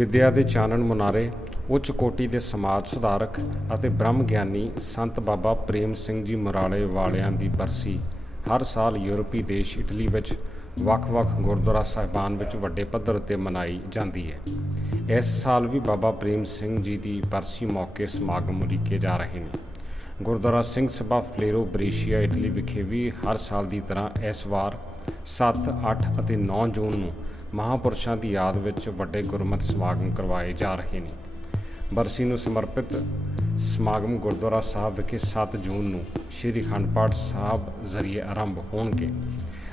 ਵਿਦਿਆ ਦੇ ਚਾਨਣ ਮੁਨਾਰੇ ਉੱਚ ਕੋਟੀ ਦੇ ਸਮਾਜ ਸੁਧਾਰਕ ਅਤੇ ਬ੍ਰਹਮ ਗਿਆਨੀ ਸੰਤ ਬਾਬਾ ਪ੍ਰੇਮ ਸਿੰਘ ਜੀ ਮੁਰਾਲੇ ਵਾਲਿਆਂ ਦੀ ਬਰਸੀ ਹਰ ਸਾਲ ਯੂਰਪੀ ਦੇਸ਼ ਇਟਲੀ ਵਿੱਚ ਵੱਖ-ਵੱਖ ਗੁਰਦੁਆਰਾ ਸਾਹਿਬਾਨ ਵਿੱਚ ਵੱਡੇ ਪੱਧਰ ਉੱਤੇ ਮਨਾਈ ਜਾਂਦੀ ਹੈ। ਇਸ ਸਾਲ ਵੀ ਬਾਬਾ ਪ੍ਰੇਮ ਸਿੰਘ ਜੀ ਦੀ ਬਰਸੀ ਮੌਕੇ ਸਮਾਗਮ ਉਲੀਕੇ ਜਾ ਰਹੇ ਨੇ। Gurdwara Singh Sabha Flero Brescia Italy ਵਿਖੇ ਵੀ ਹਰ ਸਾਲ ਦੀ ਤਰ੍ਹਾਂ ਇਸ ਵਾਰ 7, 8 ਅਤੇ 9 ਜੂਨ ਨੂੰ ਮਹਾਪੁਰਸ਼ਾਂ ਦੀ ਯਾਦ ਵਿੱਚ ਵੱਡੇ ਗੁਰਮਤਿ ਸਮਾਗਮ ਕਰਵਾਏ ਜਾ ਰਹੇ ਨੇ। ਬਰਸੀ ਨੂੰ ਸਮਰਪਿਤ ਸਮਾਗਮ ਗੁਰਦੁਆਰਾ ਸਾਹਿਬ ਵਿਖੇ 7 ਜੂਨ ਨੂੰ ਸ੍ਰੀ ਅਖੰਡ ਪਾਠ ਸਾਹਿਬ ਜ਼ਰੀਏ ਆਰੰਭ ਹੋਣਗੇ।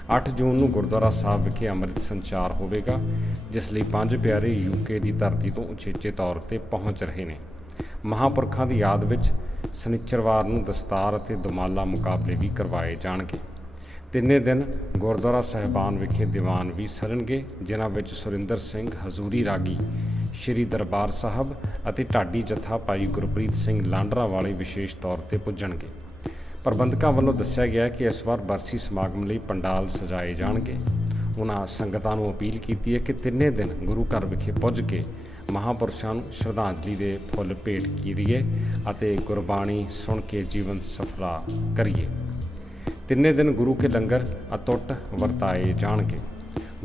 8 ਜੂਨ ਨੂੰ ਗੁਰਦੁਆਰਾ ਸਾਹਿਬ ਵਿਖੇ ਅੰਮ੍ਰਿਤ ਸੰਚਾਰ ਹੋਵੇਗਾ, ਜਿਸ ਲਈ ਪੰਜ ਪਿਆਰੇ ਯੂਕੇ ਦੀ ਧਰਤੀ ਤੋਂ ਉਚੇਚੇ ਤੌਰ ਤੇ ਪਹੁੰਚ ਰਹੇ ਨੇ। ਮਹਾਪੁਰਖਾਂ ਦੀ ਯਾਦ ਵਿੱਚ ਸਨਿਚਰਵਾਰ ਨੂੰ ਦਸਤਾਰ ਅਤੇ ਦੁਮਾਲਾ ਮੁਕਾਬਲੇ ਵੀ ਕਰਵਾਏ ਜਾਣਗੇ। ਤਿੰਨੇ ਦਿਨ ਗੁਰਦੁਆਰਾ ਸਾਹਿਬਾਨ ਵਿਖੇ ਦੀਵਾਨ ਵੀ ਸਰਨਗੇ ਜਿਨ੍ਹਾਂ ਵਿੱਚ ਸੁਰਿੰਦਰ ਸਿੰਘ, ਹਜ਼ੂਰੀ ਰਾਗੀ, ਸ਼੍ਰੀ ਦਰਬਾਰ ਸਾਹਿਬ ਅਤੇ ਢਾਡੀ ਜਥਾ ਭਾਈ ਗੁਰਪ੍ਰੀਤ ਸਿੰਘ ਲਾਂਡਰਾ ਵਾਲੇ ਵਿਸ਼ੇਸ਼ ਤੌਰ ਤੇ ਪੁੱਜਣਗੇ। ਪ੍ਰਬੰਧਕਾਂ ਵੱਲੋਂ ਦੱਸਿਆ ਗਿਆ ਕਿ ਇਸ ਵਾਰ ਬਰਸੀ ਸਮਾਗਮ ਲਈ ਪੰਡਾਲ ਸਜਾਏ ਜਾਣਗੇ। ਉਹਨਾਂ ਸੰਗਤਾਂ ਨੂੰ ਅਪੀਲ ਕੀਤੀ ਹੈ ਕਿ ਤਿੰਨੇ ਦਿਨ ਗੁਰੂ ਘਰ ਵਿਖੇ ਪੁੱਜ ਕੇ ਮਹਾਪੁਰਸ਼ਾਂ ਨੂੰ ਸ਼ਰਧਾਂਜਲੀ ਦੇ ਫੁੱਲ ਭੇਟ ਕਰੀਏ ਅਤੇ ਗੁਰਬਾਣੀ ਸੁਣ ਕੇ ਜੀਵਨ ਸਫਲਾ ਕਰੀਏ। ਤਿੰਨੇ ਦਿਨ ਗੁਰੂ ਕੇ ਲੰਗਰ ਅਤੁੱਟ ਵਰਤਾਏ ਜਾਣਗੇ।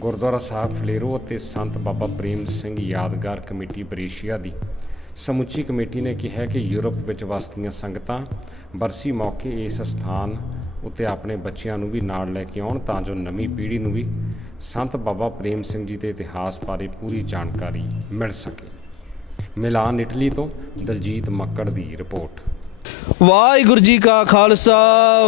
ਗੁਰਦੁਆਰਾ ਸਾਹਿਬ ਫਲੇਰੋ ਅਤੇ ਸੰਤ ਬਾਬਾ ਪ੍ਰੇਮ ਸਿੰਘ ਯਾਦਗਾਰ ਕਮੇਟੀ ਬਰੇਸ਼ੀਆ ਦੀ ਸਮੁੱਚੀ ਕਮੇਟੀ ਨੇ ਕਿਹਾ ਕਿ ਯੂਰਪ ਵਿੱਚ ਵਸਦੀਆਂ ਸੰਗਤਾਂ ਬਰਸੀ ਮੌਕੇ ਇਸ ਸਥਾਨ ਉੱਤੇ ਆਪਣੇ ਬੱਚਿਆਂ ਨੂੰ ਵੀ ਨਾਲ ਲੈ ਕੇ ਆਉਣ ਤਾਂ ਜੋ ਨਵੀਂ ਪੀੜ੍ਹੀ ਨੂੰ ਵੀ ਸੰਤ ਬਾਬਾ ਪ੍ਰੇਮ ਸਿੰਘ ਜੀ ਦੇ ਇਤਿਹਾਸ ਬਾਰੇ ਪੂਰੀ ਜਾਣਕਾਰੀ ਮਿਲ ਸਕੇ। ਮਿਲਾਨ ਇਟਲੀ ਤੋਂ ਦਲਜੀਤ ਮੱਕੜ ਦੀ ਰਿਪੋਰਟ। ਵਾਹਿਗੁਰੂ ਜੀ ਕਾ ਖਾਲਸਾ,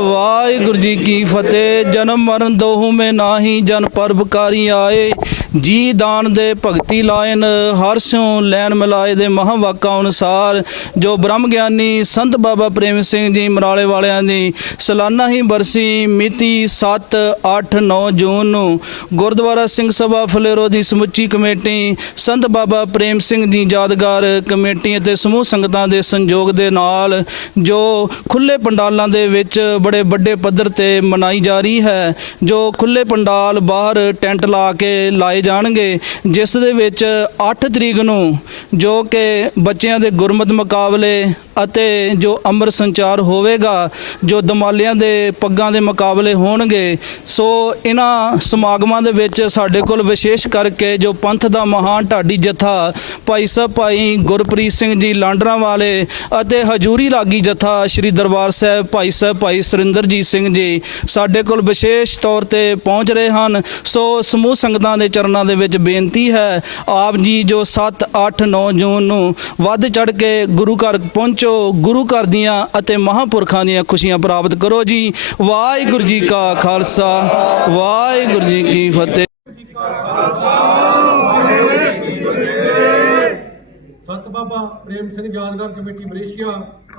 ਵਾਹਿਗੁਰੂ ਜੀ ਕੀ ਫਤਿਹ। ਜਨਮ ਮਰਨ ਦੋਹੂ ਮੇ ਨਾਹੀ, ਜਨ ਪਰਬਕਾਰੀ ਆਏ। ਜੀ ਦਾਨ ਦੇ ਭਗਤੀ ਲਾਇਨ, ਹਰ ਸਿਉ ਲੈਣ ਮਿਲਾਏ ਦੇ ਮਹਾਵਾਕਾਂ ਅਨੁਸਾਰ, ਜੋ ਬ੍ਰਹਮ ਗਿਆਨੀ ਸੰਤ ਬਾਬਾ ਪ੍ਰੇਮ ਸਿੰਘ ਜੀ ਮਰਾਲੇ ਵਾਲਿਆਂ ਦੀ ਸਲਾਨਾ ਹੀ ਬਰਸੀ ਮਿਤੀ 7 8 9 ਜੂਨ ਨੂੰ, ਗੁਰਦੁਆਰਾ ਸਿੰਘ ਸਭਾ ਫਲੇਰੋ ਦੀ ਸਮੁੱਚੀ ਕਮੇਟੀ, ਸੰਤ ਬਾਬਾ ਪ੍ਰੇਮ ਸਿੰਘ ਜੀ ਯਾਦਗਾਰ ਕਮੇਟੀ ਅਤੇ ਸਮੂਹ ਸੰਗਤਾਂ ਦੇ ਸੰਯੋਗ ਦੇ ਨਾਲ, ਜੋ ਖੁੱਲੇ ਪੰਡਾਲਾਂ ਦੇ ਵਿੱਚ ਬੜੇ ਵੱਡੇ ਪੱਧਰ ਤੇ ਮਨਾਈ ਜਾ ਰਹੀ ਹੈ, ਜੋ ਖੁੱਲੇ ਪੰਡਾਲ ਬਾਹਰ ਟੈਂਟ ਲਾ ਕੇ ਲਾਏ ਜਾਣਗੇ ਜਿਸ ਦੇ ਵਿੱਚ 8 ਤਰੀਕ ਨੂੰ ਜੋ ਕਿ ਬੱਚਿਆਂ ਦੇ ਗੁਰਮਤ ਮੁਕਾਬਲੇ ਅਤੇ ਜੋ ਅੰਮ੍ਰਿਤ ਸੰਚਾਰ ਹੋਵੇਗਾ, ਜੋ ਦਮਾਲਿਆਂ ਦੇ ਪੱਗਾਂ ਦੇ ਮੁਕਾਬਲੇ ਹੋਣਗੇ, ਸੋ ਇਹਨਾਂ ਸਮਾਗਮਾਂ ਦੇ ਵਿੱਚ ਸਾਡੇ ਕੋਲ ਵਿਸ਼ੇਸ਼ ਕਰਕੇ ਜੋ ਪੰਥ ਦਾ ਮਹਾਨ ਢਾਡੀ ਜਥਾ ਭਾਈ ਸਾਹਿਬ ਭਾਈ ਗੁਰਪ੍ਰੀਤ ਸਿੰਘ ਜੀ ਲਾਂਡਰਾਂ ਵਾਲੇ ਅਤੇ ਹਜੂਰੀ ਰਾਗੀ ਜਥਾ ਸ੍ਰੀ ਦਰਬਾਰ ਸਾਹਿਬ ਭਾਈ ਸਾਹਿਬ ਭਾਈ ਸੁਰਿੰਦਰਜੀਤ ਸਿੰਘ ਜੀ ਸਾਡੇ ਕੋਲ ਵਿਸ਼ੇਸ਼ ਤੌਰ ਤੇ ਪਹੁੰਚ ਰਹੇ ਹਨ। ਸੋ ਸਮੂਹ ਸੰਗਤਾਂ ਦੇ ਚਰਨਾਂ ਦੇ ਵਿੱਚ ਬੇਨਤੀ ਹੈ, ਆਪ ਜੀ ਜੋ 7 8 9 ਜੂਨ ਨੂੰ ਵੱਧ ਚੜ ਕੇ ਗੁਰੂ ਘਰ ਪਹੁੰਚ ਗੁਰੂ ਘਰ ਦੀਆਂ ਅਤੇ ਮਹਾਪੁਰਖਾਂ ਦੀਆਂ ਖੁਸ਼ੀਆਂ ਪ੍ਰਾਪਤ ਕਰੋ ਜੀ। ਵਾਹਿਗੁਰੂ ਜੀ ਕਾ ਖਾਲਸਾ, ਵਾਹਿਗੁਰੂ ਜੀ ਕੀ ਫਤਿਹ। ਸੰਤ ਬਾਬਾ ਪ੍ਰੇਮ ਸਿੰਘ ਯਾਦਗਾਰ ਕਮੇਟੀ ਮਲੇਸ਼ੀਆ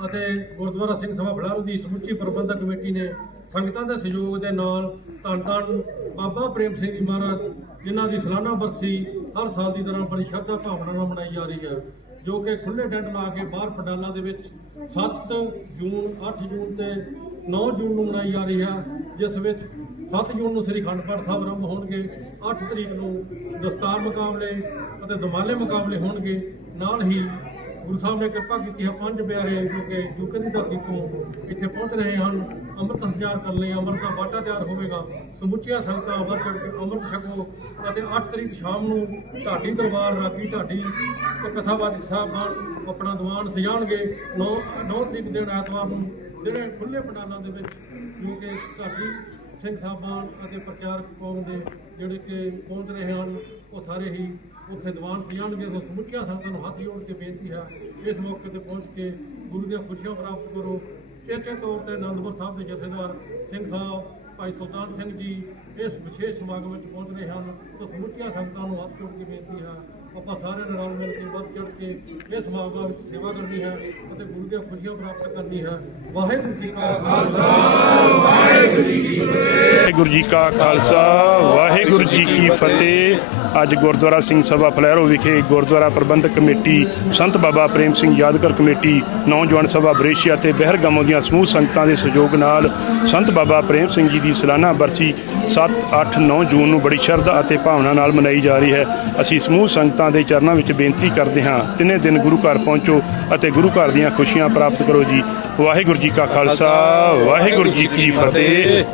ਅਤੇ ਗੁਰਦੁਆਰਾ ਸਿੰਘ ਸਭਾ ਫਲਾਰੂ ਦੀ ਸਮੁੱਚੀ ਪ੍ਰਬੰਧਕ ਕਮੇਟੀ ਨੇ ਸੰਗਤਾਂ ਦੇ ਸਹਿਯੋਗ ਦੇ ਨਾਲ ਧੰਨ ਧੰਨ ਬਾਬਾ ਪ੍ਰੇਮ ਸਿੰਘ ਜੀ ਮਹਾਰਾਜ, ਜਿਨ੍ਹਾਂ ਦੀ ਸਾਲਾਨਾ ਬਰਸੀ ਹਰ ਸਾਲ ਦੀ ਤਰ੍ਹਾਂ ਬੜੀ ਸ਼ਰਧਾ ਭਾਵਨਾ ਨਾਲ ਮਨਾਈ ਜਾ ਰਹੀ ਹੈ। ਜੋ ਕਿ ਖੁੱਲੇ ਟੈਂਟ ਲਾ ਕੇ ਬਾਹਰ ਪੰਡਾਲਾਂ ਦੇ ਵਿੱਚ 7 ਜੂਨ 8 ਜੂਨ ਤੇ 9 ਜੂਨ ਨੂੰ ਮਨਾਈ ਜਾ ਰਹੀ ਹੈ, ਜਿਸ ਵਿੱਚ 7 ਜੂਨ ਨੂੰ ਸ੍ਰੀ ਅਖੰਡ ਪਾਠ ਸਾਹਿਬ ਆਰੰਭ ਹੋਣਗੇ 8 ਤਰੀਕ ਨੂੰ ਦਸਤਾਰ ਮੁਕਾਬਲੇ ਅਤੇ ਦਮਾਲੇ ਮੁਕਾਬਲੇ ਹੋਣਗੇ। ਨਾਲ ਹੀ ਗੁਰੂ ਸਾਹਿਬ ਨੇ ਕਿਰਪਾ ਕੀਤੀ ਹੈ, ਪੰਜ ਪਿਆਰੇ ਜੋ ਕਿ ਯੂਕੇ ਦੀ ਧਰਤੀ ਤੋਂ ਇੱਥੇ ਪਹੁੰਚ ਰਹੇ ਹਨ। ਅੰਮ੍ਰਿਤ ਸੰਚਾਰ ਕਰਨ ਲਈ ਅੰਮ੍ਰਿਤ ਦਾ ਬਾਟਾ ਤਿਆਰ ਹੋਵੇਗਾ। ਸਮੁੱਚੀਆਂ ਸੰਗਤਾਂ ਵੱਧ ਚੜ੍ਹ ਕੇ ਅੰਮ੍ਰਿਤ ਛਕੋ ਅਤੇ 8 ਤਰੀਕ ਸ਼ਾਮ ਨੂੰ ਢਾਡੀ ਦਰਬਾਰ, ਰਾਗੀ ਢਾਡੀ ਤੇ ਕਥਾਵਾਚਕ ਸਾਹਿਬਾਨ ਆਪਣਾ ਦੀਵਾਨ ਸਜਾਣਗੇ। 9 9 ਤਰੀਕ ਦਿਨ ਐਤਵਾਰ ਨੂੰ ਜਿਹੜੇ ਖੁੱਲੇ ਪੰਡਾਲਾਂ ਦੇ ਵਿੱਚ ਜੋ ਕਿ ਢਾਡੀ ਸਿੰਘ ਸਾਹਿਬਾਨ ਅਤੇ ਪ੍ਰਚਾਰਕ ਕੌਮ ਦੇ ਜਿਹੜੇ ਕਿ ਪਹੁੰਚ ਰਹੇ ਹਨ, ਉਹ ਸਾਰੇ ਹੀ ਉੱਥੇ ਦੀਵਾਨ ਸਜਾਣਗੇ ਸੋ ਸਮੁੱਚੀਆਂ ਸੰਗਤਾਂ ਨੂੰ ਹੱਥ ਜੋੜ ਕੇ ਬੇਨਤੀ ਹੈ, ਇਸ ਮੌਕੇ ਤੇ ਪਹੁੰਚ ਕੇ ਗੁਰੂ ਦੀਆਂ ਖੁਸ਼ੀਆਂ ਪ੍ਰਾਪਤ ਕਰੋ। ਚੇਚੇ ਤੌਰ ਤੇ ਆਨੰਦਪੁਰ ਸਾਹਿਬ ਦੇ ਜਥੇਦਾਰ ਸਿੰਘ ਸਾਹਿਬ, ਭਾਈ ਸੁਲਤਾਨ ਸਿੰਘ ਜੀ ਇਸ ਵਿਸ਼ੇਸ਼ ਸਮਾਗਮ ਵਿੱਚ ਪਹੁੰਚ ਰਹੇ ਹਨ। ਤਾਂ ਸਮੁੱਚੀਆਂ ਸੰਗਤਾਂ ਨੂੰ ਹੱਥ ਜੋੜ ਕੇ ਬੇਨਤੀ ਹੈ ਆਪਾਂ ਸਾਰਿਆਂ ਨੇ ਰਲ ਮਿਲ ਕੇ ਵੱਧ ਚੜ ਕੇ ਇਸ ਸਮਾਗਮਾਂ ਵਿੱਚ ਸੇਵਾ ਕਰਨੀ ਹੈ ਅਤੇ ਗੁਰੂ ਦੀਆਂ ਖੁਸ਼ੀਆਂ ਪ੍ਰਾਪਤ ਕਰਨੀ ਹੈ। ਵਾਹਿਗੁਰੂ ਜੀ ਕਾ ਖਾਲਸਾ। ਵਾਹਿਗੁਰੂ ਜੀ ਕਾ ਖਾਲਸਾ, ਵਾਹਿਗੁਰੂ ਜੀ ਕੀ ਫਤਿਹ। ਅੱਜ ਗੁਰਦੁਆਰਾ ਸਿੰਘ ਸਭਾ ਫਲੈਰੋ ਵਿਖੇ ਗੁਰਦੁਆਰਾ ਪ੍ਰਬੰਧਕ ਕਮੇਟੀ, ਸੰਤ ਬਾਬਾ ਪ੍ਰੇਮ ਸਿੰਘ ਯਾਦਗਾਰ ਕਮੇਟੀ, ਨੌਜਵਾਨ ਸਭਾ ਬਰੇਸ਼ੀਆ ਤੇ ਬਹਿਰਗਾਮੋਂ ਦੀਆਂ ਸਮੂਹ ਸੰਗਤਾਂ ਦੇ ਸਹਿਯੋਗ ਨਾਲ ਸੰਤ ਬਾਬਾ ਪ੍ਰੇਮ ਸਿੰਘ ਜੀ ਦੀ ਸਾਲਾਨਾ ਬਰਸੀ 7 8 9 ਜੂਨ ਨੂੰ ਬੜੀ ਸ਼ਰਧਾ ਅਤੇ ਭਾਵਨਾ ਨਾਲ ਮਨਾਈ ਜਾ ਰਹੀ ਹੈ। ਅਸੀਂ ਸਮੂਹ ਸੰਗਤਾਂ ਸੰਗਤਾਂ ਦੇ ਚਰਨਾਂ ਵਿੱਚ ਬੇਨਤੀ ਕਰਦੇ ਹਾਂ, ਤਿੰਨੇ ਦਿਨ ਗੁਰੂ ਘਰ ਪਹੁੰਚੋ ਅਤੇ ਗੁਰੂ ਘਰ ਦੀਆਂ ਖੁਸ਼ੀਆਂ ਪ੍ਰਾਪਤ ਕਰੋ ਜੀ। ਵਾਹਿਗੁਰੂ ਜੀ ਕਾ ਖਾਲਸਾ, ਵਾਹਿਗੁਰੂ ਜੀ ਕੀ ਫਤਿਹ।